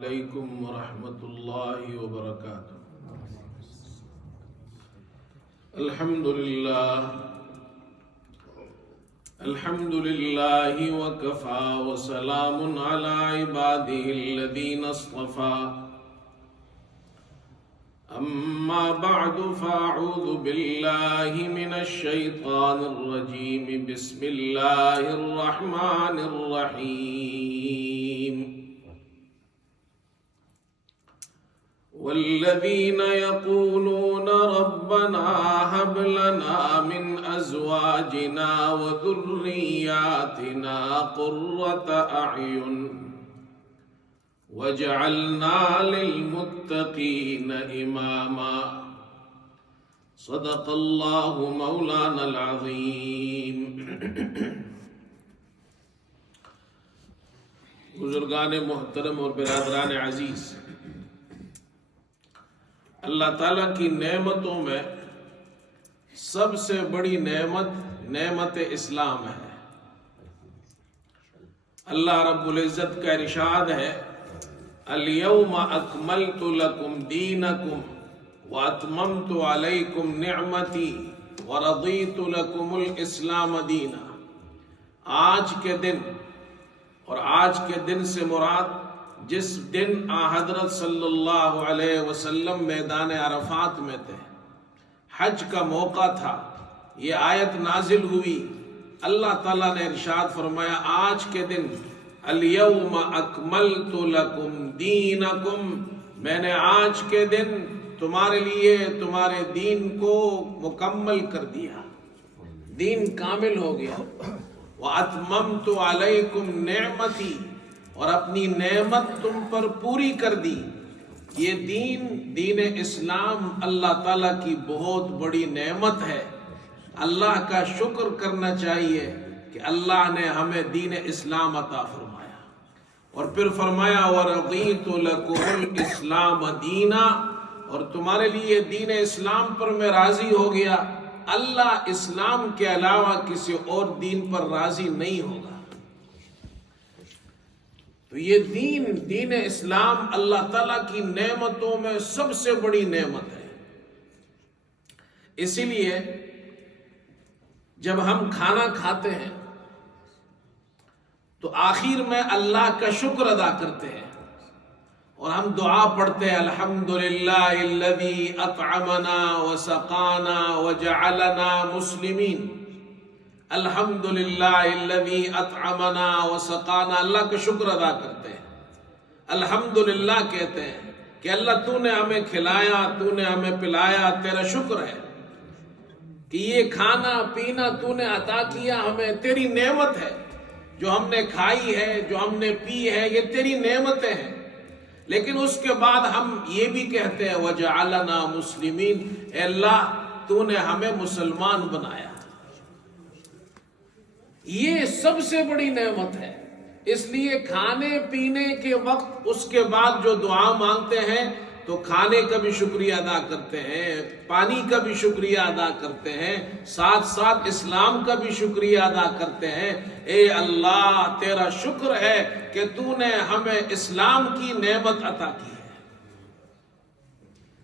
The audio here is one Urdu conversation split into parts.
علیکم ورحمۃ اللہ وبرکاتہ۔ الحمد للہ وکفی وسلام علی عبادہ الذین اصطفی، اما بعد فاعوذ باللہ من الشیطان الرجیم، بسم اللہ الرحمن الرحیم۔ والذین یقولون ربنا هب لنا من ازواجنا وذریاتنا قرة اعین وجعلنا للمتقین اماما، صدق اللہ مولانا العظیم۔ بزرگان محترم اور برادران عزیز، اللہ تعالیٰ کی نعمتوں میں سب سے بڑی نعمت اسلام ہے۔ اللہ رب العزت کا ارشاد ہے، الیوم اکملت لکم دینکم واتممت علیکم نعمتی ورضیت لکم الاسلام دینا۔ آج کے دن، اور آج کے دن سے مراد جس دن حضرت صلی اللہ علیہ وسلم میدان عرفات میں تھے، حج کا موقع تھا، یہ آیت نازل ہوئی۔ اللہ تعالیٰ نے ارشاد فرمایا، آج کے دن الیوم اکملت لکم دینکم، میں نے آج کے دن تمہارے لیے تمہارے دین کو مکمل کر دیا، دین کامل ہو گیا۔ وَأَتْمَمْتُ عَلَيْكُمْ نِعْمَتِي، اور اپنی نعمت تم پر پوری کر دی۔ یہ دین اسلام اللہ تعالیٰ کی بہت بڑی نعمت ہے۔ اللہ کا شکر کرنا چاہیے کہ اللہ نے ہمیں دین اسلام عطا فرمایا، اور پھر فرمایا وَرَضِيتُ لَكُمُ الْإِسْلَامَ دِينًا، اور تمہارے لیے دین اسلام پر میں راضی ہو گیا۔ اللہ اسلام کے علاوہ کسی اور دین پر راضی نہیں ہوگا۔ تو یہ دین اسلام اللہ تعالیٰ کی نعمتوں میں سب سے بڑی نعمت ہے۔ اسی لیے جب ہم کھانا کھاتے ہیں تو آخر میں اللہ کا شکر ادا کرتے ہیں، اور ہم دعا پڑھتے ہیں، الحمدللہ الذی اطعمنا وسقانا وجعلنا مسلمین۔ الحمدللہ الذی اطعمنا وسقانا، اللہ کا شکر ادا کرتے ہیں، الحمدللہ کہتے ہیں کہ اللہ تو نے ہمیں کھلایا، تو نے ہمیں پلایا، تیرا شکر ہے کہ یہ کھانا پینا تو نے عطا کیا ہمیں، تیری نعمت ہے۔ جو ہم نے کھائی ہے، جو ہم نے پی ہے، یہ تیری نعمتیں ہیں۔ لیکن اس کے بعد ہم یہ بھی کہتے ہیں وجعلنا مسلمین، اے اللہ تو نے ہمیں مسلمان بنایا۔ یہ سب سے بڑی نعمت ہے۔ اس لیے کھانے پینے کے وقت اس کے بعد جو دعا مانگتے ہیں تو کھانے کا بھی شکریہ ادا کرتے ہیں، پانی کا بھی شکریہ ادا کرتے ہیں، ساتھ ساتھ اسلام کا بھی شکریہ ادا کرتے ہیں۔ اے اللہ تیرا شکر ہے کہ تو نے ہمیں اسلام کی نعمت عطا کی ہے۔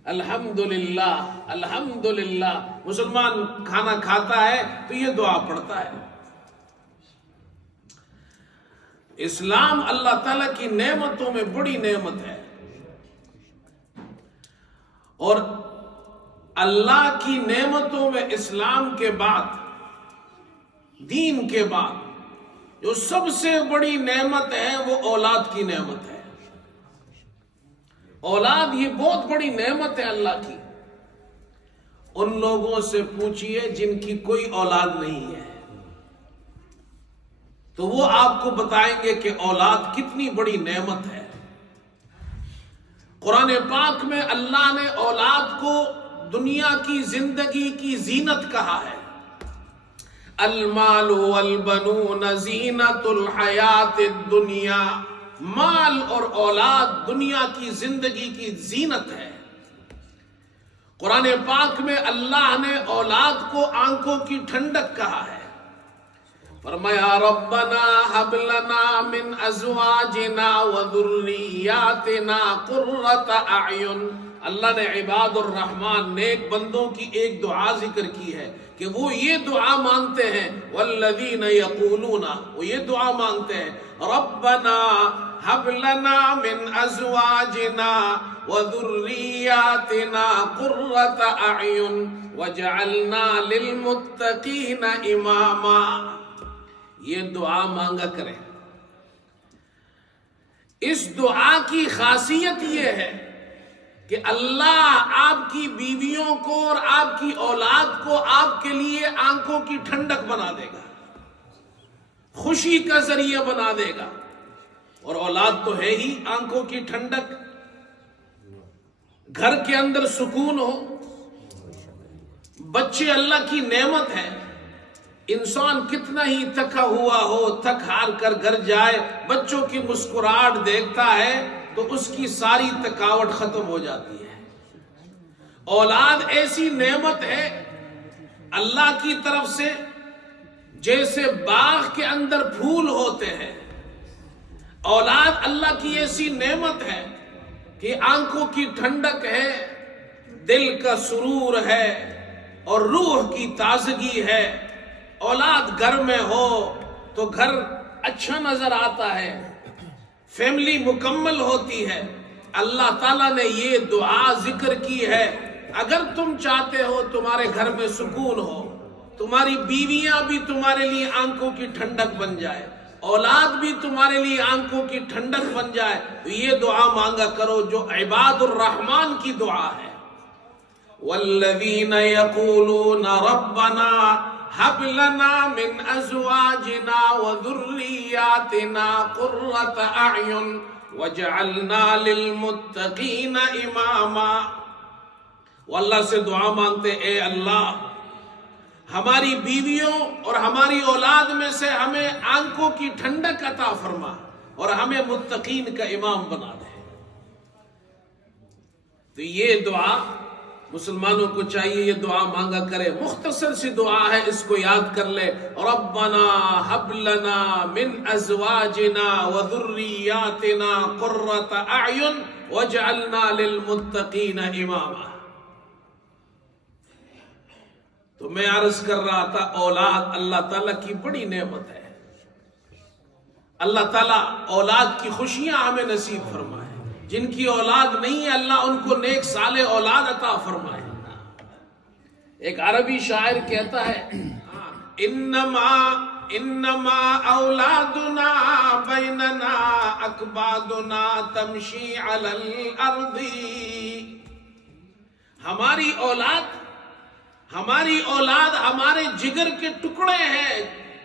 الحمدللہ الحمدللہ۔ مسلمان کھانا کھاتا ہے تو یہ دعا پڑھتا ہے۔ اسلام اللہ تعالیٰ کی نعمتوں میں بڑی نعمت ہے، اور اللہ کی نعمتوں میں اسلام کے بعد، دین کے بعد جو سب سے بڑی نعمت ہے وہ اولاد کی نعمت ہے۔ اولاد یہ بہت بڑی نعمت ہے اللہ کی۔ ان لوگوں سے پوچھئے جن کی کوئی اولاد نہیں ہے، تو وہ آپ کو بتائیں گے کہ اولاد کتنی بڑی نعمت ہے۔ قرآن پاک میں اللہ نے اولاد کو دنیا کی زندگی کی زینت کہا ہے۔ المال والبنون زینت الحیات الدنیا، مال اور اولاد دنیا کی زندگی کی زینت ہے۔ قرآن پاک میں اللہ نے اولاد کو آنکھوں کی ٹھنڈک کہا ہے۔ فرمایا ربنا هب لنا من ازواجنا وذریاتنا قرۃ اعین. اللہ نے عباد الرحمن نیک بندوں کی ایک دعا ذکر کی ہے کہ وہ یہ دعا مانگتے ہیں، والذین یقولون، وہ یہ دعا مانگتے ہیں ربنا هب لنا من ازواجنا وذریاتنا قرۃ اعین وجعلنا للمتقین اماما. یہ دعا مانگا کریں. اس دعا کی خاصیت یہ ہے کہ اللہ آپ کی بیویوں کو اور آپ کی اولاد کو آپ کے لیے آنکھوں کی ٹھنڈک بنا دے گا، خوشی کا ذریعہ بنا دے گا. اور اولاد تو ہے ہی آنکھوں کی ٹھنڈک. گھر کے اندر سکون ہو. بچے اللہ کی نعمت ہے. انسان کتنا ہی تھکا ہوا ہو، تھک ہار کر گھر جائے، بچوں کی مسکراہٹ دیکھتا ہے تو اس کی ساری تھکاوٹ ختم ہو جاتی ہے. اولاد ایسی نعمت ہے اللہ کی طرف سے جیسے باغ کے اندر پھول ہوتے ہیں. اولاد اللہ کی ایسی نعمت ہے کہ آنکھوں کی ٹھنڈک ہے، دل کا سرور ہے اور روح کی تازگی ہے. اولاد گھر میں ہو تو گھر اچھا نظر آتا ہے، فیملی مکمل ہوتی ہے. اللہ تعالیٰ نے یہ دعا ذکر کی ہے. اگر تم چاہتے ہو تمہارے گھر میں سکون ہو، تمہاری بیویاں بھی تمہارے لیے آنکھوں کی ٹھنڈک بن جائے، اولاد بھی تمہارے لیے آنکھوں کی ٹھنڈک بن جائے، تو یہ دعا مانگا کرو جو عباد الرحمن کی دعا ہے. والذین یقولون ربنا هب لنا من ازواجنا وذریاتنا قرۃ اعین وجعلنا للمتقین اماما. وہ اللہ سے دعا مانگتے، اے اللہ ہماری بیویوں اور ہماری اولاد میں سے ہمیں آنکھوں کی ٹھنڈک عطا فرما اور ہمیں متقین کا امام بنا دے. تو یہ دعا مسلمانوں کو چاہیے یہ دعا مانگا کرے. مختصر سی دعا ہے، اس کو یاد کر لے. ربنا هب لنا من ازواجنا وذریاتنا قرۃ اعین واجعلنا للمتقین اماما. تو میں عرض کر رہا تھا اولاد اللہ تعالیٰ کی بڑی نعمت ہے. اللہ تعالیٰ اولاد کی خوشیاں ہمیں نصیب فرمائے. جن کی اولاد نہیں ہے اللہ ان کو نیک صالح اولاد عطا فرمائے. ایک عربی شاعر کہتا ہے انما اولادنا بیننا اکبادنا تمشی علی الارض. ہماری اولاد ہمارے جگر کے ٹکڑے ہیں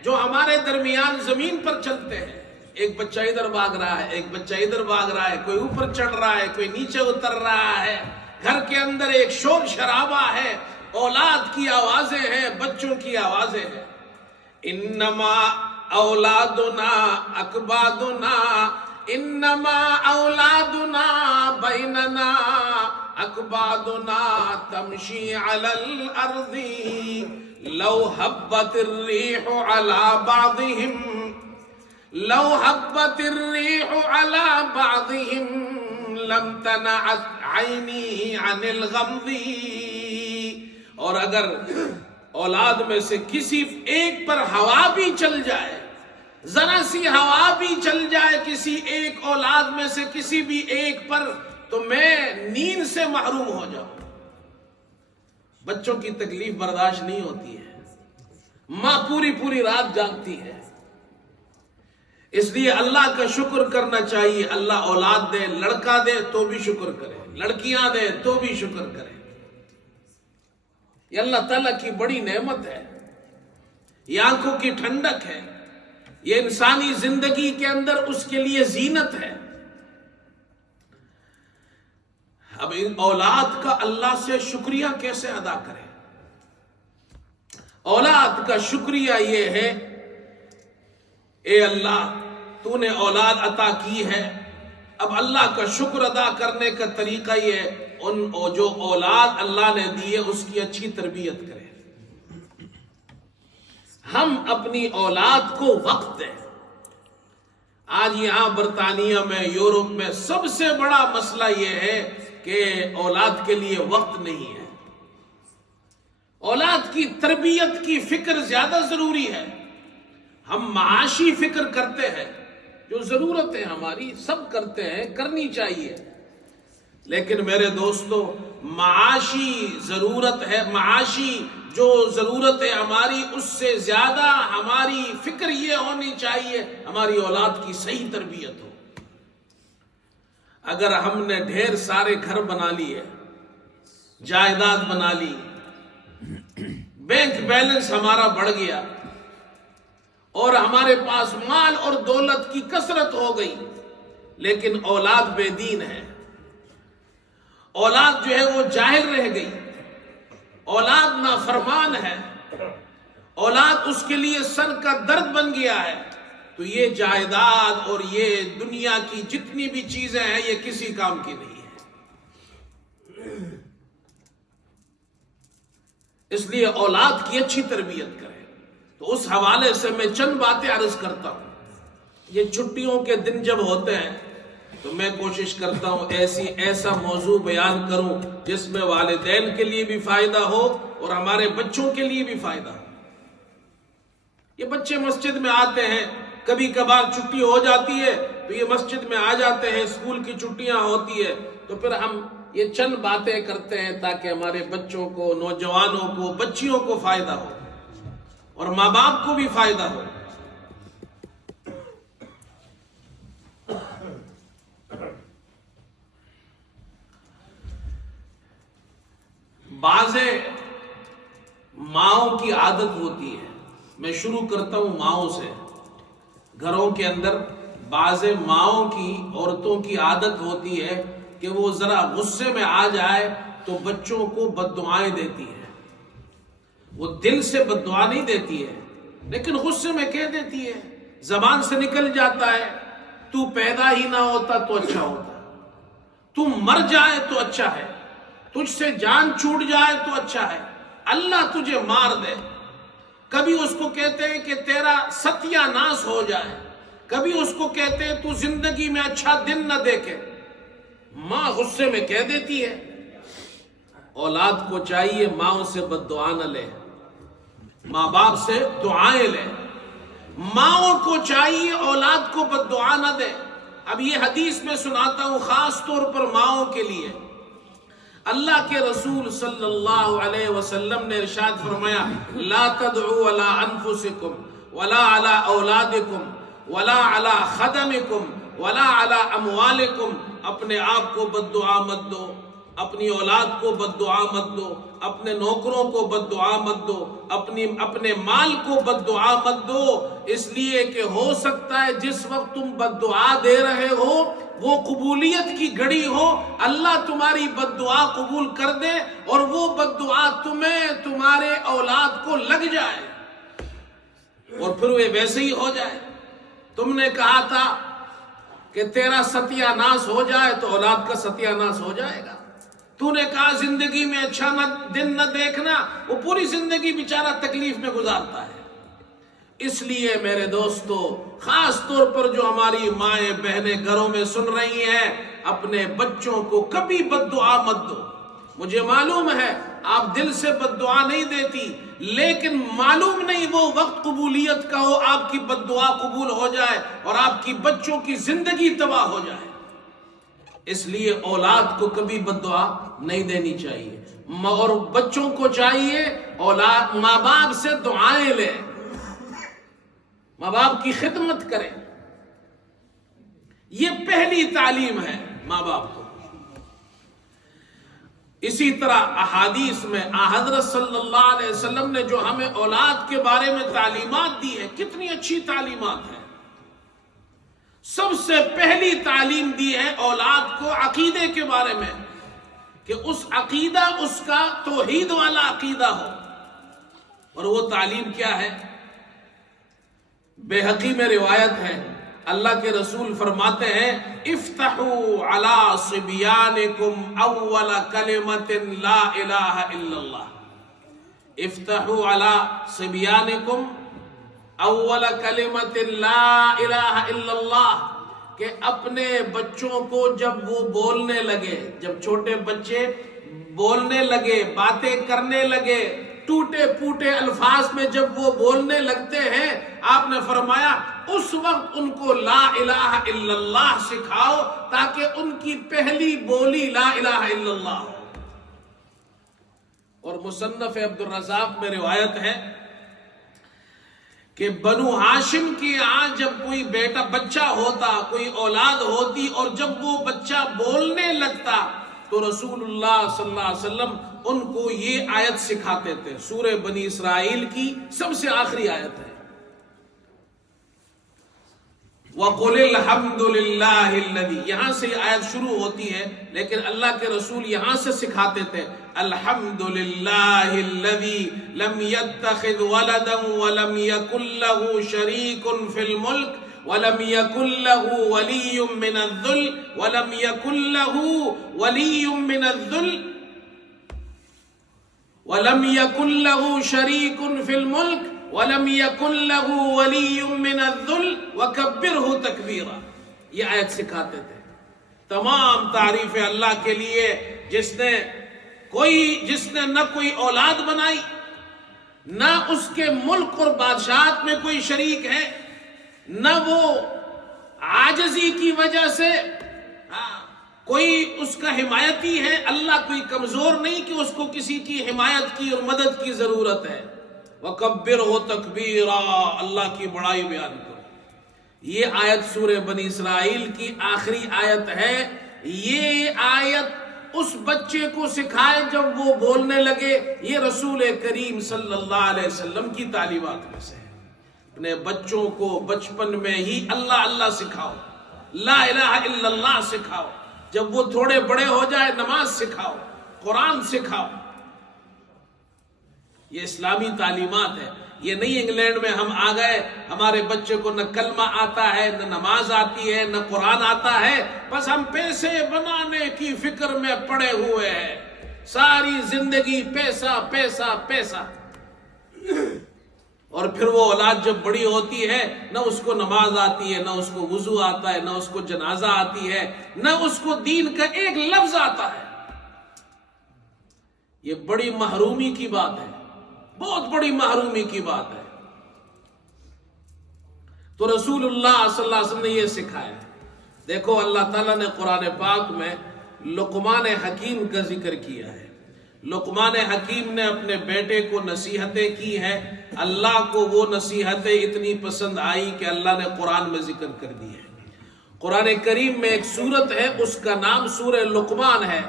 جو ہمارے درمیان زمین پر چلتے ہیں. ایک بچہ ادھر بھاگ رہا ہے، ایک بچہ ادھر بھاگ رہا ہے، کوئی اوپر چڑھ رہا ہے، کوئی نیچے اتر رہا ہے. گھر کے اندر ایک شور شرابہ ہے. اولاد کی آوازیں ہیں، بچوں کی آوازیں ہیں. انما اولادنا اکبادنا انما اولادنا بیننا اکبادنا تمشی علی الارض لو حبت الریح علی بعضهم لو حبت الریح علی بعضهم لم تنعت عینی عن الغمض. اور اگر اولاد میں سے کسی ایک پر ہوا بھی چل جائے، ذرا سی ہوا بھی چل جائے کسی ایک اولاد میں سے کسی بھی ایک پر، تو میں نیند سے محروم ہو جاؤں. بچوں کی تکلیف برداشت نہیں ہوتی ہے. ماں پوری پوری رات جاگتی ہے. اس لیے اللہ کا شکر کرنا چاہیے. اللہ اولاد دے، لڑکا دے تو بھی شکر کرے، لڑکیاں دے تو بھی شکر کرے. یہ اللہ تعالیٰ کی بڑی نعمت ہے. یہ آنکھوں کی ٹھنڈک ہے. یہ انسانی زندگی کے اندر اس کے لیے زینت ہے. اب ان اولاد کا اللہ سے شکریہ کیسے ادا کریں؟ اولاد کا شکریہ یہ ہے، اے اللہ تو نے اولاد عطا کی ہے. اب اللہ کا شکر ادا کرنے کا طریقہ یہ ہے ان جو اولاد اللہ نے دی ہے اس کی اچھی تربیت کرے. ہم اپنی اولاد کو وقت دیں۔ آج یہاں برطانیہ میں، یورپ میں سب سے بڑا مسئلہ یہ ہے کہ اولاد کے لیے وقت نہیں ہے۔ اولاد کی تربیت کی فکر زیادہ ضروری ہے۔ ہم معاشی فکر کرتے ہیں، جو ضرورت ہے ہماری سب کرتے ہیں، کرنی چاہیے، لیکن میرے دوستو معاشی ضرورت ہے، معاشی جو ضرورت ہے ہماری، اس سے زیادہ ہماری فکر یہ ہونی چاہیے ہماری اولاد کی صحیح تربیت ہو۔ اگر ہم نے ڈھیر سارے گھر بنا لیے، جائیداد بنا لی، بینک بیلنس ہمارا بڑھ گیا اور ہمارے پاس مال اور دولت کی کثرت ہو گئی، لیکن اولاد بے دین ہے، اولاد جو ہے وہ جاہل رہ گئی، اولاد نافرمان ہے، اولاد اس کے لیے سر کا درد بن گیا ہے، تو یہ جائیداد اور یہ دنیا کی جتنی بھی چیزیں ہیں یہ کسی کام کی نہیں ہے۔ اس لیے اولاد کی اچھی تربیت کریں۔ تو اس حوالے سے میں چند باتیں عرض کرتا ہوں۔ یہ چھٹیوں کے دن جب ہوتے ہیں تو میں کوشش کرتا ہوں ایسا موضوع بیان کروں جس میں والدین کے لیے بھی فائدہ ہو اور ہمارے بچوں کے لیے بھی فائدہ ہو۔ یہ بچے مسجد میں آتے ہیں، کبھی کبھار چھٹی ہو جاتی ہے تو یہ مسجد میں آ جاتے ہیں، اسکول کی چھٹیاں ہوتی ہے تو پھر ہم یہ چند باتیں کرتے ہیں تاکہ ہمارے بچوں کو، نوجوانوں کو، بچیوں کو فائدہ ہو اور ماں باپ کو بھی فائدہ ہو۔ بعض ماؤں کی عادت ہوتی ہے، میں شروع کرتا ہوں ماؤں سے۔ گھروں کے اندر بعض ماؤں کی، عورتوں کی عادت ہوتی ہے کہ وہ ذرا غصے میں آ جائے تو بچوں کو بد دعائیں دیتی ہے۔ وہ دل سے بد دعا نہیں دیتی ہے لیکن غصے میں کہہ دیتی ہے، زبان سے نکل جاتا ہے، تو پیدا ہی نہ ہوتا تو اچھا ہوتا، تو مر جائے تو اچھا ہے، تجھ سے جان چھوٹ جائے تو اچھا ہے، اللہ تجھے مار دے۔ کبھی اس کو کہتے ہیں کہ تیرا ستیہ ناس ہو جائے، کبھی اس کو کہتے ہیں تو زندگی میں اچھا دن نہ دیکھے۔ ماں غصے میں کہہ دیتی ہے۔ اولاد کو چاہیے ماں سے بد دعا نہ لے، ماں باپ سے دعائیں لے۔ ماں کو چاہیے اولاد کو بد دعا نہ دے۔ اب یہ حدیث میں سناتا ہوں خاص طور پر ماں کے لیے۔ اللہ کے رسول صلی اللہ علیہ وسلم نے ارشاد فرمایا، لا تدعوا علی انفسکم ولا علی اولادکم ولا علی خدمکم ولا علی اموالکم۔ اپنے آپ کو بد دعا مت دو، اپنی اولاد کو بد دعا مت دو، اپنے نوکروں کو بد دعا مت دو، اپنے مال کو بد دعا مت دو، اس لیے کہ ہو سکتا ہے جس وقت تم بد دعا دے رہے ہو وہ قبولیت کی گھڑی ہو، اللہ تمہاری بد دعا قبول کر دے اور وہ بد دعا تمہارے اولاد کو لگ جائے اور پھر وہ ویسے ہی ہو جائے۔ تم نے کہا تھا کہ تیرا ستیہ ناس ہو جائے تو اولاد کا ستیہ ناس ہو جائے گا۔ تو نے کہا زندگی میں اچھا دن نہ دیکھنا، وہ پوری زندگی بیچارہ تکلیف میں گزارتا ہے۔ اس لیے میرے دوستو، خاص طور پر جو ہماری مائیں بہنیں گھروں میں سن رہی ہیں، اپنے بچوں کو کبھی بد دعا مت دو۔ مجھے معلوم ہے آپ دل سے بد دعا نہیں دیتی، لیکن معلوم نہیں وہ وقت قبولیت کا ہو، آپ کی بد دعا قبول ہو جائے اور آپ کی بچوں کی زندگی تباہ ہو جائے۔ اس لیے اولاد کو کبھی بد دعا نہیں دینی چاہیے، اور بچوں کو چاہیے اولاد ماں باپ سے دعائیں لیں، ماں باپ کی خدمت کریں۔ یہ پہلی تعلیم ہے ماں باپ کو۔ اسی طرح احادیث میں حضرت صلی اللہ علیہ وسلم نے جو ہمیں اولاد کے بارے میں تعلیمات دی ہے، کتنی اچھی تعلیمات ہیں۔ سب سے پہلی تعلیم دی ہے اولاد کو عقیدے کے بارے میں، کہ اس عقیدہ اس کا توحید والا عقیدہ ہو۔ اور وہ تعلیم کیا ہے؟ بیہقی میں روایت ہے، اللہ کے رسول فرماتے ہیں، افتحوا علی صبیانکم اول کلمۃ لا الہ الا اللہ۔ افتحوا علی صبیانکم اول کلمۃ لا الہ الا اللہ، کہ اپنے بچوں کو جب وہ بولنے لگے، جب چھوٹے بچے بولنے لگے، باتیں کرنے لگے، ٹوٹے پوٹے الفاظ میں جب وہ بولنے لگتے ہیں، آپ نے فرمایا اس وقت ان کو لا الہ الا اللہ سکھاؤ، تاکہ ان کی پہلی بولی لا الہ الا اللہ ہو۔ اور مصنف عبد الرزاق میں روایت ہے کہ بنو ہاشم کے یہاں جب کوئی بیٹا بچہ ہوتا، کوئی اولاد ہوتی، اور جب وہ بچہ بولنے لگتا تو رسول اللہ صلی اللہ علیہ وسلم ان کو یہ آیت سکھاتے تھے، سورہ بنی اسرائیل کی سب سے آخری آیت ہے، وَقُلِ الْحَمْدُ لِلَّهِ الَّذِي، یہاں سے آیت شروع ہوتی ہے، لیکن اللہ کے رسول یہاں سے سکھاتے تھے الحمد للہ الذی لم يتخذ ولدا ولم يكن له شریک فی الملک ولم يكن له ولی من الذل ولم يكن له ولی من الذل ولم يكن له شریک فی الملک وَلَمْ يَكُنْ لَهُ وَلِيٌّ مِّنَ الذُّلِّ وَكَبِّرْهُ تَكْبِيرًا، یہ آیت سکھاتے تھے۔ تمام تعریف اللہ کے لیے جس نے نہ کوئی اولاد بنائی، نہ اس کے ملک اور بادشاہت میں کوئی شریک ہے، نہ وہ عاجزی کی وجہ سے کوئی اس کا حمایتی ہے، اللہ کوئی کمزور نہیں کہ اس کو کسی کی حمایت کی اور مدد کی ضرورت ہے۔ وَكَبِّرْهُ تَكْبِيرًا، اللہ کی بڑائی بیان کرو۔ یہ آیت سورہ بنی اسرائیل کی آخری آیت ہے۔ یہ آیت اس بچے کو سکھائے جب وہ بولنے لگے، یہ رسول کریم صلی اللہ علیہ وسلم کی تعلیمات میں سے ہے۔ اپنے بچوں کو بچپن میں ہی اللہ اللہ سکھاؤ، لا الہ الا اللہ سکھاؤ، جب وہ تھوڑے بڑے ہو جائے نماز سکھاؤ، قرآن سکھاؤ۔ یہ اسلامی تعلیمات ہے، یہ نہیں انگلینڈ میں ہم آ گئے، ہمارے بچے کو نہ کلمہ آتا ہے، نہ نماز آتی ہے، نہ قرآن آتا ہے، بس ہم پیسے بنانے کی فکر میں پڑے ہوئے ہیں، ساری زندگی پیسہ پیسہ پیسہ۔ اور پھر وہ اولاد جب بڑی ہوتی ہے، نہ اس کو نماز آتی ہے، نہ اس کو وضو آتا ہے، نہ اس کو جنازہ آتی ہے، نہ اس کو دین کا ایک لفظ آتا ہے۔ یہ بڑی محرومی کی بات ہے، بہت بڑی محرومی کی بات ہے۔ تو رسول اللہ صلی اللہ علیہ وسلم نے یہ سکھایا۔ دیکھو اللہ تعالیٰ نے قرآن پاک میں لقمان حکیم کا ذکر کیا ہے۔ لقمان حکیم نے اپنے بیٹے کو نصیحتیں کی ہیں، اللہ کو وہ نصیحتیں اتنی پسند آئی کہ اللہ نے قرآن میں ذکر کر دی ہے۔ قرآن کریم میں ایک سورت ہے، اس کا نام سورہ لقمان ہے،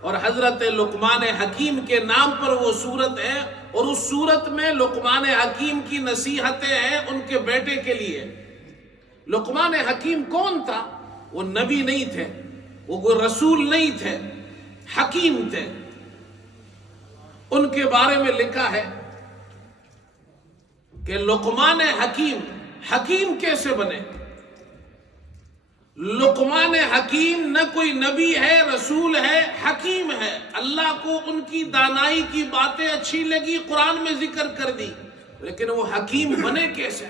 اور حضرت لقمان حکیم کے نام پر وہ سورت ہے، اور اس سورت میں لقمان حکیم کی نصیحتیں ہیں ان کے بیٹے کے لیے۔ لقمان حکیم کون تھا؟ وہ نبی نہیں تھے، وہ کوئی رسول نہیں تھے، حکیم تھے۔ ان کے بارے میں لکھا ہے کہ لقمان حکیم، حکیم کیسے بنے؟ لقمان حکیم نہ کوئی نبی ہے، رسول ہے، حکیم ہے۔ اللہ کو ان کی دانائی کی باتیں اچھی لگی، قرآن میں ذکر کر دی، لیکن وہ حکیم بنے کیسے؟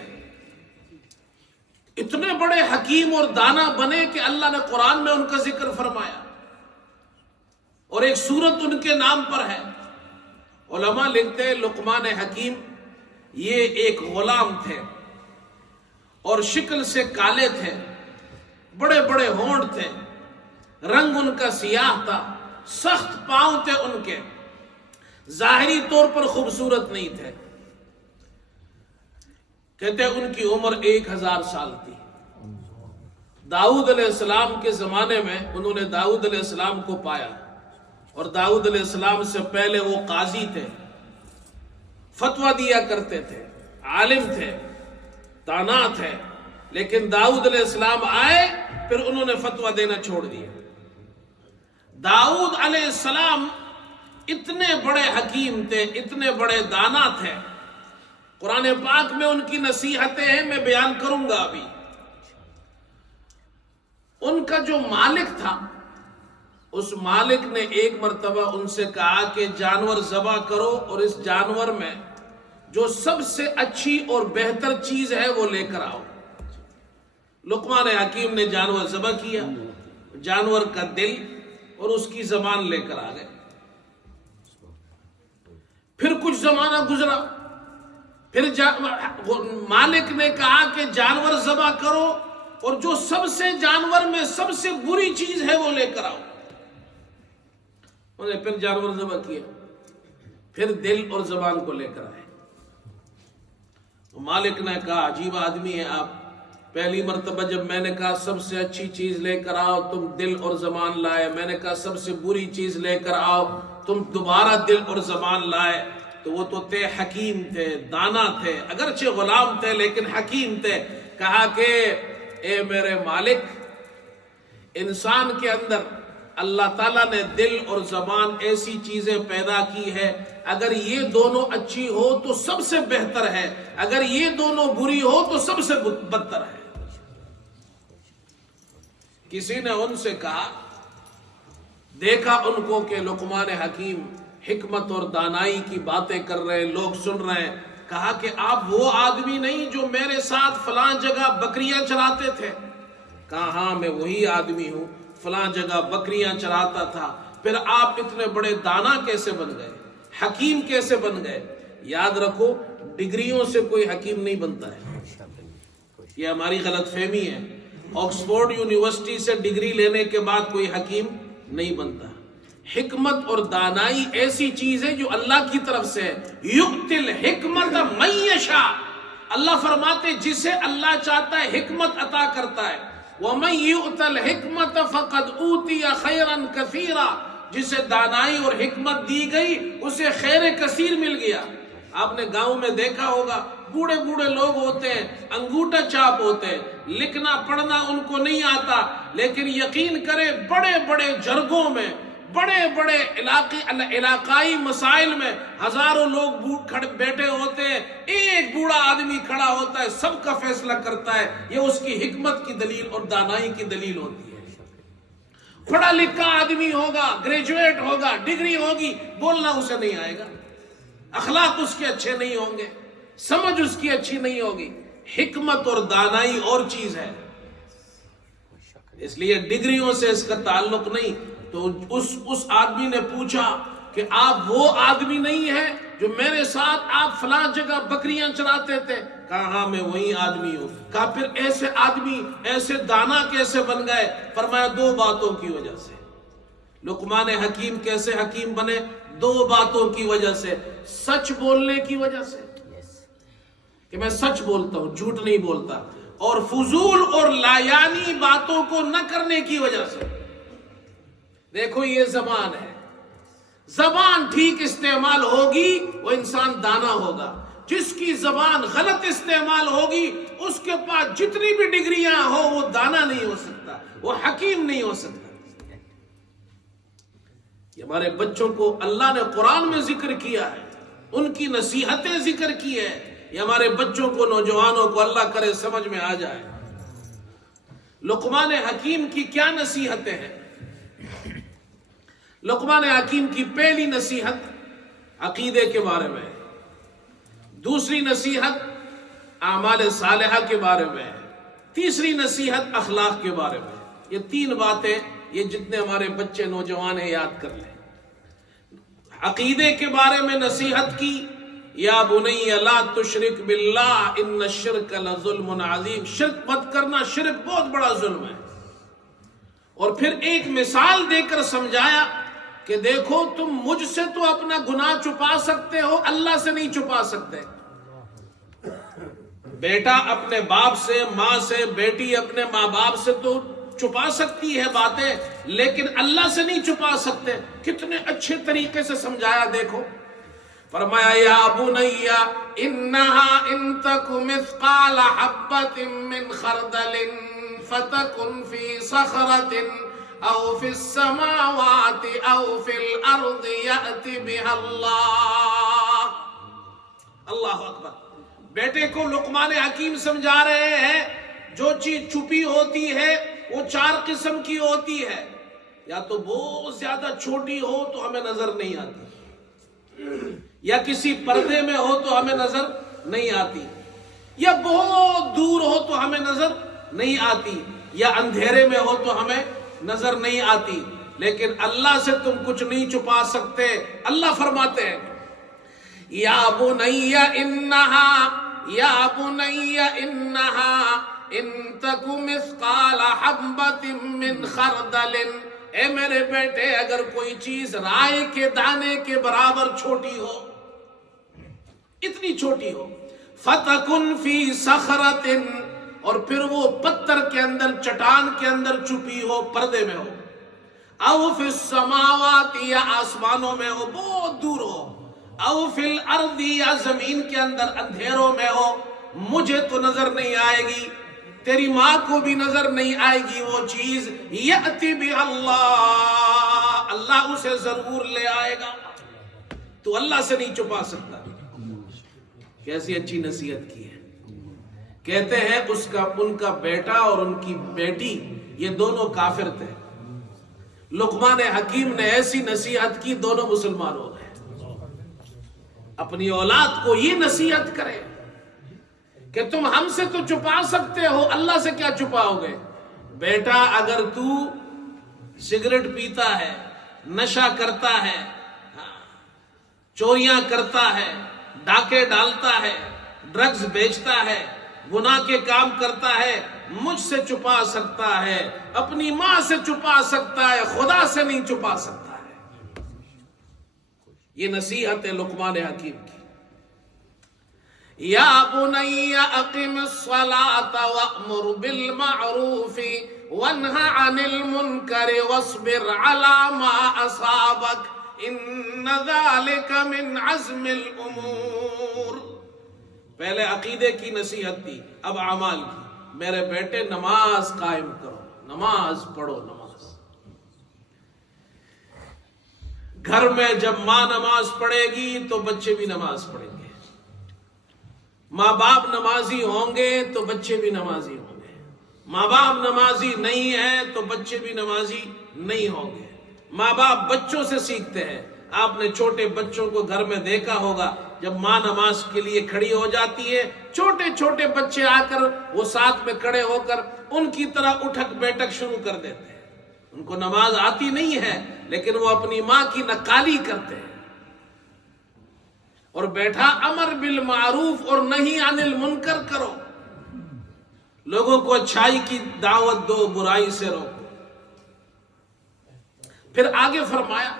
اتنے بڑے حکیم اور دانا بنے کہ اللہ نے قرآن میں ان کا ذکر فرمایا، اور ایک سورت ان کے نام پر ہے۔ علماء لکھتے ہیں لقمان حکیم یہ ایک غلام تھے، اور شکل سے کالے تھے، بڑے بڑے ہونٹ تھے، رنگ ان کا سیاہ تھا، سخت پاؤں تھے ان کے، ظاہری طور پر خوبصورت نہیں تھے۔ کہتے ہیں ان کی عمر 1000 سال تھی۔ داؤد علیہ السلام کے زمانے میں انہوں نے داؤد علیہ السلام کو پایا، اور داؤد علیہ السلام سے پہلے وہ قاضی تھے، فتویٰ دیا کرتے تھے، عالم تھے، دانا تھے، لیکن داؤد علیہ السلام آئے، پھر انہوں نے فتویٰ دینا چھوڑ دیا۔ داؤد علیہ السلام اتنے بڑے حکیم تھے، اتنے بڑے دانا تھے، قرآن پاک میں ان کی نصیحتیں ہیں، میں بیان کروں گا ابھی۔ ان کا جو مالک تھا، اس مالک نے ایک مرتبہ ان سے کہا کہ جانور ذبح کرو، اور اس جانور میں جو سب سے اچھی اور بہتر چیز ہے وہ لے کر آؤ۔ لقمان حکیم نے جانور ذبح کیا، جانور کا دل اور اس کی زبان لے کر آ گئے۔ پھر کچھ زمانہ گزرا، پھر مالک نے کہا کہ جانور ذبح کرو اور جو سب سے جانور میں سب سے بری چیز ہے وہ لے کر آؤ۔ انہوں نے پھر جانور ذبح کیا، پھر دل اور زبان کو لے کر آئے۔ مالک نے کہا عجیب آدمی ہے آپ، پہلی مرتبہ جب میں نے کہا سب سے اچھی چیز لے کر آؤ تم دل اور زبان لائے، میں نے کہا سب سے بری چیز لے کر آؤ تم دوبارہ دل اور زبان لائے۔ تو وہ تو تھے حکیم تھے، دانا تھے، اگرچہ غلام تھے لیکن حکیم تھے۔ کہا کہ اے میرے مالک، انسان کے اندر اللہ تعالیٰ نے دل اور زبان ایسی چیزیں پیدا کی ہے، اگر یہ دونوں اچھی ہو تو سب سے بہتر ہے، اگر یہ دونوں بری ہو تو سب سے بدتر ہے۔ کسی نے ان سے کہا، دیکھا ان کو کہ لقمان حکیم حکمت اور دانائی کی باتیں کر رہے ہیں، لوگ سن رہے ہیں۔ کہا کہ آپ وہ آدمی نہیں جو میرے ساتھ فلاں جگہ بکریاں چراتے تھے؟ کہا ہاں میں وہی آدمی ہوں، فلاں جگہ بکریاں چراتا تھا۔ پھر آپ اتنے بڑے دانا کیسے بن گئے، حکیم کیسے بن گئے؟ یاد رکھو ڈگریوں سے کوئی حکیم نہیں بنتا ہے، یہ ہماری غلط فہمی ہے۔ آکسفورڈ یونیورسٹی سے ڈگری لینے کے بعد کوئی حکیم نہیں بنتا۔ حکمت اور دانائی ایسی چیز ہے جو اللہ کی طرف سے ہے۔ یؤتی الحکمت من یشاء، اللہ فرماتے جسے اللہ چاہتا ہے حکمت عطا کرتا ہے۔ وَمَن يُؤْتَ الْحِكْمَةَ فَقَدْ أُوتِيَ خَيْرًا كَثِيرًا، جسے دانائی اور حکمت دی گئی اسے خیر کثیر مل گیا۔ آپ نے گاؤں میں دیکھا ہوگا بوڑھے بوڑھے لوگ ہوتے ہیں، انگوٹھا چاپ ہوتے ہیں، لکھنا پڑھنا ان کو نہیں آتا، لیکن یقین کرے بڑے بڑے جرگوں میں، بڑے بڑے علاقائی مسائل میں ہزاروں لوگ بیٹھے ہوتے ہیں، ایک بوڑھا آدمی کھڑا ہوتا ہے، سب کا فیصلہ کرتا ہے۔ یہ اس کی حکمت کی دلیل اور دانائی کی دلیل ہوتی ہے۔ پڑھا لکھا آدمی ہوگا، گریجویٹ ہوگا، ڈگری ہوگی، بولنا اسے نہیں آئے گا، اخلاق اس کے اچھے نہیں ہوں گے، سمجھ اس کی اچھی نہیں ہوگی۔ حکمت اور دانائی اور چیز ہے، اس لیے ڈگریوں سے اس کا تعلق نہیں۔ تو اس آدمی نے پوچھا کہ آپ وہ آدمی نہیں ہیں جو میرے ساتھ آپ فلاں جگہ بکریاں چراتے تھے؟ کہا ہاں میں وہی آدمی ہوں۔ کہا پھر ایسے آدمی ایسے دانا کیسے بن گئے؟ فرمایا دو باتوں کی وجہ سے۔ لقمان حکیم کیسے حکیم بنے؟ دو باتوں کی وجہ سے۔ سچ بولنے کی وجہ سے کہ میں سچ بولتا ہوں، جھوٹ نہیں بولتا، اور فضول اور لایانی باتوں کو نہ کرنے کی وجہ سے۔ دیکھو یہ زبان ہے، زبان ٹھیک استعمال ہوگی وہ انسان دانا ہوگا، جس کی زبان غلط استعمال ہوگی اس کے پاس جتنی بھی ڈگریاں ہو وہ دانا نہیں ہو سکتا، وہ حکیم نہیں ہو سکتا۔ یہ ہمارے بچوں کو اللہ نے قرآن میں ذکر کیا ہے، ان کی نصیحتیں ذکر کی ہے، یہ ہمارے بچوں کو، نوجوانوں کو اللہ کرے سمجھ میں آ جائے۔ لقمان حکیم کی کیا نصیحتیں ہیں؟ لقمان حکیم کی پہلی نصیحت عقیدے کے بارے میں، دوسری نصیحت اعمال صالحہ کے بارے میں، تیسری نصیحت اخلاق کے بارے میں۔ یہ تین باتیں یہ جتنے ہمارے بچے نوجوان ہیں یاد کر لیں۔ عقیدے کے بارے میں نصیحت کی، یا بنی لا تشرک باللہ ان الشرک لظلم عظیم، شرک مت کرنا، شرک بہت بڑا ظلم ہے۔ اور پھر ایک مثال دے کر سمجھایا کہ دیکھو تم مجھ سے تو اپنا گناہ چھپا سکتے ہو، اللہ سے نہیں چھپا سکتے۔ بیٹا اپنے باپ سے، ماں سے، بیٹی اپنے ماں باپ سے تو چھپا سکتی ہے باتیں، لیکن اللہ سے نہیں چھپا سکتے۔ کتنے اچھے طریقے سے سمجھایا دیکھو۔ فرمایا یا بنی انہا ان تک مثقال حبۃ من خردل فتکن فی صخرۃ او فی السماوات او فی الارض یأتی بها اللہ۔ اللہ اکبر۔ بیٹے کو لقمان حکیم سمجھا رہے ہیں جو چیز چھپی ہوتی ہے وہ چار قسم کی ہوتی ہے، یا تو بہت زیادہ چھوٹی ہو تو ہمیں نظر نہیں آتی، یا کسی پردے میں ہو تو ہمیں نظر نہیں آتی، یا بہت دور ہو تو ہمیں نظر نہیں آتی، یا اندھیرے میں ہو تو ہمیں نظر نہیں آتی، لیکن اللہ سے تم کچھ نہیں چھپا سکتے۔ اللہ فرماتے ہیں یا بنی انہا ان تک مثقال حبۃ من خردل، اے میرے بیٹے اگر کوئی چیز رائے کے دانے کے برابر چھوٹی ہو، اتنی چھوٹی ہو، فتکن فی صخرۃ، اور پھر وہ پتھر کے اندر، چٹان کے اندر چھپی ہو، پردے میں ہو، او فی السماوات، یا آسمانوں میں ہو، بہت دور ہو، او فی الارض، یا زمین کے اندر اندھیروں میں ہو، مجھے تو نظر نہیں آئے گی، تیری ماں کو بھی نظر نہیں آئے گی وہ چیز، یأتی بہا اللہ، اللہ اسے ضرور لے آئے گا، تو اللہ سے نہیں چھپا سکتا۔ کیسی اچھی نصیحت کی ہے۔ کہتے ہیں ان کا بیٹا اور ان کی بیٹی یہ دونوں کافر تھے، لقمان حکیم نے ایسی نصیحت کی، دونوں مسلمان ہو گئے۔ اپنی اولاد کو یہ نصیحت کرے کہ تم ہم سے تو چھپا سکتے ہو، اللہ سے کیا چھپاؤ گے؟ بیٹا اگر تو سگریٹ پیتا ہے، نشہ کرتا ہے، چوریاں کرتا ہے، ڈاکے ڈالتا ہے، ڈرگز بیچتا ہے، گناہ کے کام کرتا ہے، مجھ سے چھپا سکتا ہے، اپنی ماں سے چھپا سکتا ہے، خدا سے نہیں چھپا سکتا ہے۔ یہ نصیحت ہے لقمان حکیم کی۔ یا بنی اقم الصلاۃ وأمر بالمعروف وانہ عن المنکر واصبر علی ما اصابک ان ذلک من عزم الامور۔ پہلے عقیدے کی نصیحت تھی، اب اعمال کی۔ میرے بیٹے نماز قائم کرو، نماز پڑھو، نماز۔ گھر میں جب ماں نماز پڑھے گی تو بچے بھی نماز پڑھیں گے، ماں باپ نمازی ہوں گے تو بچے بھی نمازی ہوں گے، ماں باپ نمازی نہیں ہیں تو بچے بھی نمازی نہیں ہوں گے۔ ماں باپ بچوں سے سیکھتے ہیں۔ آپ نے چھوٹے بچوں کو گھر میں دیکھا ہوگا، جب ماں نماز کے لیے کھڑی ہو جاتی ہے، چھوٹے چھوٹے بچے آ کر وہ ساتھ میں کھڑے ہو کر ان کی طرح اٹھک بیٹھک شروع کر دیتے ہیں۔ ان کو نماز آتی نہیں ہے لیکن وہ اپنی ماں کی نقالی کرتے ہیں۔ اور بیٹھا امر بالمعروف اور نہی عن المنکر کرو، لوگوں کو اچھائی کی دعوت دو، برائی سے روکو۔ پھر آگے فرمایا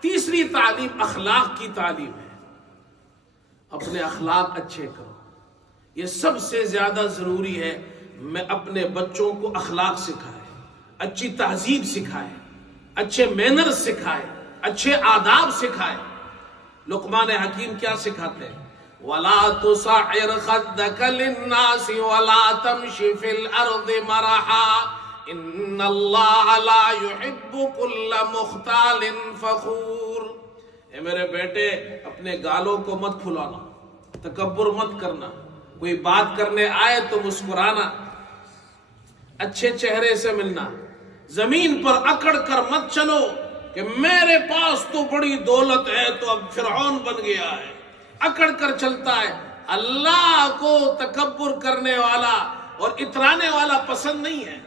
تیسری تعلیم اخلاق کی تعلیم ہے، اپنے اخلاق اچھے کرو۔ یہ سب سے زیادہ ضروری ہے، میں اپنے بچوں کو اخلاق سکھائے، اچھی تہذیب سکھائے، اچھے مینر سکھائے، اچھے آداب سکھائے۔ لقمان حکیم کیا سکھاتے ہیں؟ وَلَا تُصَعِّرْ خَدَّكَ لِلنَّاسِ وَلَا تَمْشِ فِي الْأَرْضِ مَرَحًا إِنَّ اللَّهَ لَا يُحِبُّ كُلَّ مُخْتَالٍ فَخُورٍ۔ اے میرے بیٹے اپنے گالوں کو مت پھلانا، تکبر مت کرنا، کوئی بات کرنے آئے تو مسکرانا، اچھے چہرے سے ملنا، زمین پر اکڑ کر مت چلو کہ میرے پاس تو بڑی دولت ہے تو اب فرعون بن گیا ہے، اکڑ کر چلتا ہے۔ اللہ کو تکبر کرنے والا اور اترانے والا پسند نہیں ہے۔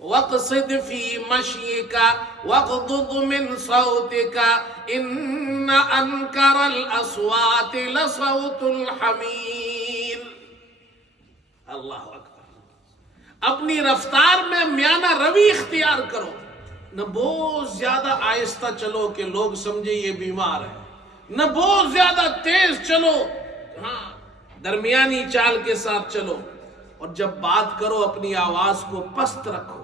وَاقْصِدْ فِي مَشْيِكَ وَاغْضُضْ مِنْ صَوْتِكَ إِنَّ أَنْكَرَ الْأَصْوَاتِ لَصَوْتُ الْحَمِيرِ۔ اللہ اکبر۔ اپنی رفتار میں میانہ روی اختیار کرو، نہ بہت زیادہ آہستہ چلو کہ لوگ سمجھے یہ بیمار ہے، نہ بہت زیادہ تیز چلو، ہاں درمیانی چال کے ساتھ چلو، اور جب بات کرو اپنی آواز کو پست رکھو۔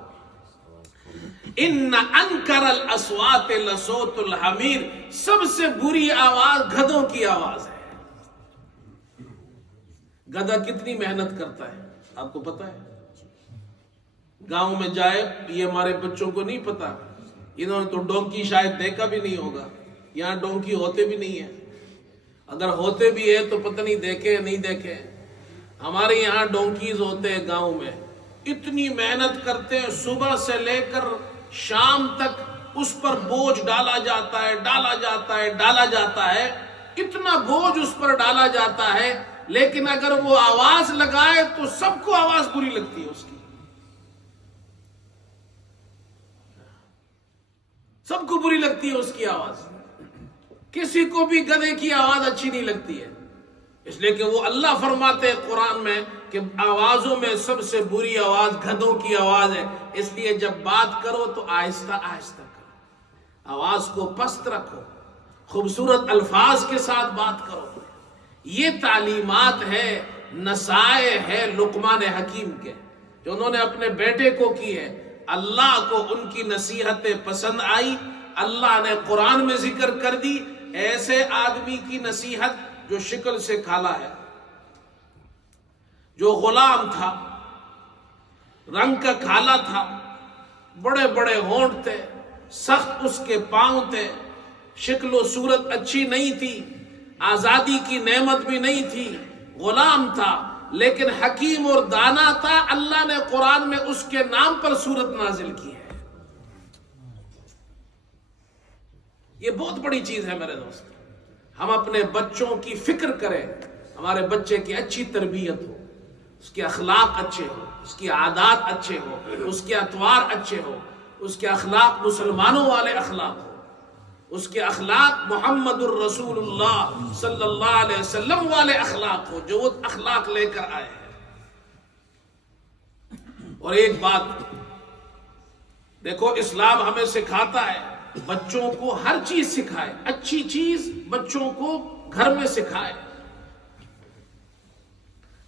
ان انکر الاصوات لصوت الحمیر، سب سے بری آواز گدھوں کی آواز ہے۔ گدھا کتنی محنت کرتا ہے آپ کو پتا ہے؟ گاؤں میں جائے، یہ ہمارے بچوں کو نہیں پتا، انہوں نے تو ڈونکی شاید دیکھا بھی نہیں ہوگا، یہاں ڈونکی ہوتے بھی نہیں ہیں، اگر ہوتے بھی ہے تو پتہ نہیں دیکھے نہیں دیکھے۔ ہمارے یہاں ڈونکیز ہوتے ہیں گاؤں میں، اتنی محنت کرتے ہیں، صبح سے لے کر شام تک اس پر بوجھ ڈالا جاتا ہے، ڈالا جاتا ہے، ڈالا جاتا ہے، اتنا بوجھ اس پر ڈالا جاتا ہے، لیکن اگر وہ آواز لگائے تو سب کو آواز بری لگتی ہے اس کی، سب کو بری لگتی ہے اس کی آواز، کسی کو بھی گدھے کی آواز اچھی نہیں لگتی ہے، اس لیے کہ وہ اللہ فرماتے ہیں قرآن میں کہ آوازوں میں سب سے بری آواز گدھوں کی آواز ہے، اس لیے جب بات کرو تو آہستہ آہستہ کرو، آواز کو پست رکھو، خوبصورت الفاظ کے ساتھ بات کرو۔ یہ تعلیمات ہے، نصائح ہے لقمان حکیم کے، جو انہوں نے اپنے بیٹے کو کی ہے۔ اللہ کو ان کی نصیحتیں پسند آئی، اللہ نے قرآن میں ذکر کر دی۔ ایسے آدمی کی نصیحت جو شکل سے کالا ہے، جو غلام تھا، رنگ کا کالا تھا، بڑے بڑے ہونٹ تھے، سخت اس کے پاؤں تھے، شکل و صورت اچھی نہیں تھی، آزادی کی نعمت بھی نہیں تھی، غلام تھا، لیکن حکیم اور دانا تھا۔ اللہ نے قرآن میں اس کے نام پر سورت نازل کی ہے۔ یہ بہت بڑی چیز ہے میرے دوست۔ ہم اپنے بچوں کی فکر کریں، ہمارے بچے کی اچھی تربیت ہو، اس کے اخلاق اچھے ہو، اس کی عادات اچھے ہو، اس کے اطوار اچھے ہو، اس کے اخلاق مسلمانوں والے اخلاق ہو، اس کے اخلاق محمد الرسول اللہ صلی اللہ علیہ وسلم والے اخلاق ہو، جو وہ اخلاق لے کر آئے ہیں۔ اور ایک بات دیکھو، اسلام ہمیں سکھاتا ہے بچوں کو ہر چیز سکھائے، اچھی چیز بچوں کو گھر میں سکھائے۔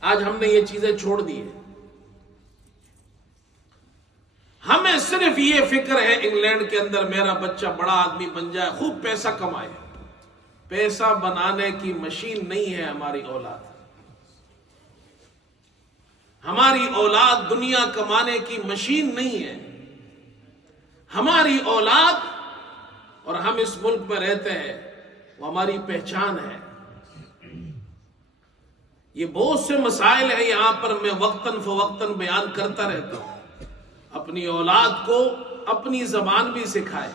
آج ہم نے یہ چیزیں چھوڑ دی ہیں، ہمیں صرف یہ فکر ہے انگلینڈ کے اندر میرا بچہ بڑا آدمی بن جائے، خوب پیسہ کمائے۔ پیسہ بنانے کی مشین نہیں ہے ہماری اولاد، ہماری اولاد دنیا کمانے کی مشین نہیں ہے۔ ہماری اولاد، اور ہم اس ملک میں رہتے ہیں، وہ ہماری پہچان ہے۔ یہ بہت سے مسائل ہیں یہاں پر میں وقتاً فوقتاً بیان کرتا رہتا ہوں۔ اپنی اولاد کو اپنی زبان بھی سکھائے،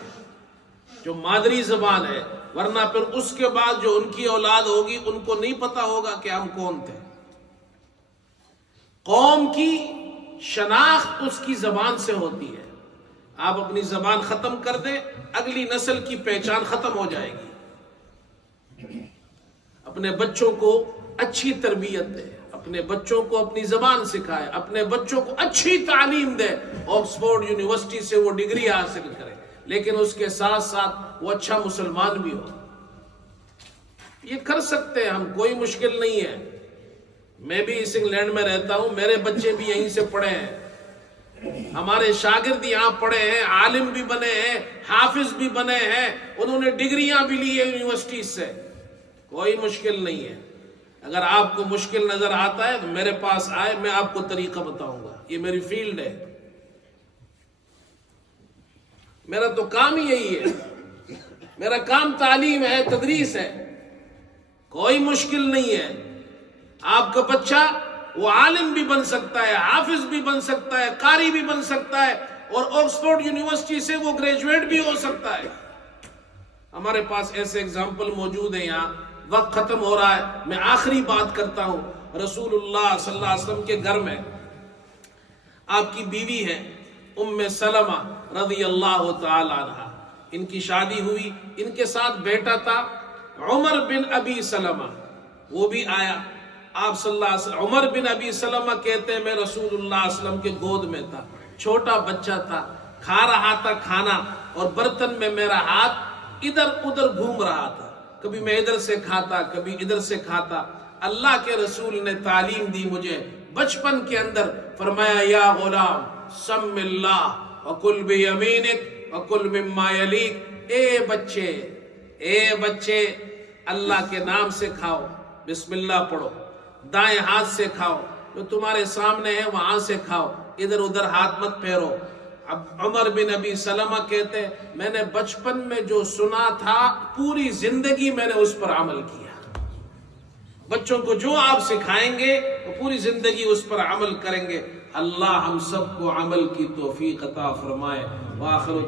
جو مادری زبان ہے، ورنہ پھر اس کے بعد جو ان کی اولاد ہوگی ان کو نہیں پتا ہوگا کہ ہم کون تھے۔ قوم کی شناخت اس کی زبان سے ہوتی ہے۔ آپ اپنی زبان ختم کر دیں، اگلی نسل کی پہچان ختم ہو جائے گی۔ اپنے بچوں کو اچھی تربیت دے، اپنے بچوں کو اپنی زبان سکھائے، اپنے بچوں کو اچھی تعلیم دے، آکسفورڈ یونیورسٹی سے وہ ڈگری حاصل کرے، لیکن اس کے ساتھ ساتھ وہ اچھا مسلمان بھی ہو۔ یہ کر سکتے ہیں ہم، کوئی مشکل نہیں ہے۔ میں بھی اس انگلینڈ میں رہتا ہوں، میرے بچے بھی یہیں سے پڑھے ہیں، ہمارے شاگرد یہاں پڑھے ہیں، عالم بھی بنے ہیں، حافظ بھی بنے ہیں، انہوں نے ڈگریاں بھی لی ہیں یونیورسٹی سے۔ کوئی مشکل نہیں ہے۔ اگر آپ کو مشکل نظر آتا ہے تو میرے پاس آئے، میں آپ کو طریقہ بتاؤں گا، یہ میری فیلڈ ہے، میرا تو کام ہی یہی ہے، میرا کام تعلیم ہے، تدریس ہے۔ کوئی مشکل نہیں ہے۔ آپ کا بچہ وہ عالم بھی بن سکتا ہے، حافظ بھی بن سکتا ہے، قاری بھی بن سکتا ہے، اور آکسفورڈ یونیورسٹی سے وہ گریجویٹ بھی ہو سکتا ہے۔ ہمارے پاس ایسے اگزامپل موجود ہیں۔ یہاں وقت ختم ہو رہا ہے، میں آخری بات کرتا ہوں۔ رسول اللہ صلی اللہ علیہ وسلم کے گھر میں آپ کی بیوی ہے ام سلمہ رضی اللہ تعالی عنہ، ان کی شادی ہوئی، ان کے ساتھ بیٹا تھا عمر بن ابی سلمہ، وہ بھی آیا۔ آپ صلی اللہ علیہ وسلم، عمر بن ابی سلمہ کہتے ہیں میں رسول اللہ صلی اللہ علیہ وسلم کے گود میں تھا، چھوٹا بچہ تھا، کھا رہا تھا کھانا، اور برتن میں میرا ہاتھ ادھر ادھر گھوم رہا تھا، کبھی میں ادھر سے کھاتا، کبھی ادھر سے کھاتا۔ اللہ کے رسول نے تعلیم دی مجھے بچپن کے اندر، فرمایا یا غلام سم اللہ وکل بیمینک وکل مما یلیک، اے بچے اللہ کے نام سے کھاؤ، بسم اللہ پڑھو، دائیں ہاتھ سے کھاؤ، جو تمہارے سامنے ہے وہاں سے کھاؤ، ادھر ادھر ہاتھ مت پھیرو۔ اب عمر بن ابی سلمہ کہتے ہیں میں نے بچپن میں جو سنا تھا پوری زندگی میں نے اس پر عمل کیا۔ بچوں کو جو آپ سکھائیں گے وہ پوری زندگی اس پر عمل کریں گے۔ اللہ ہم سب کو عمل کی توفیق عطا فرمائے۔ وآخر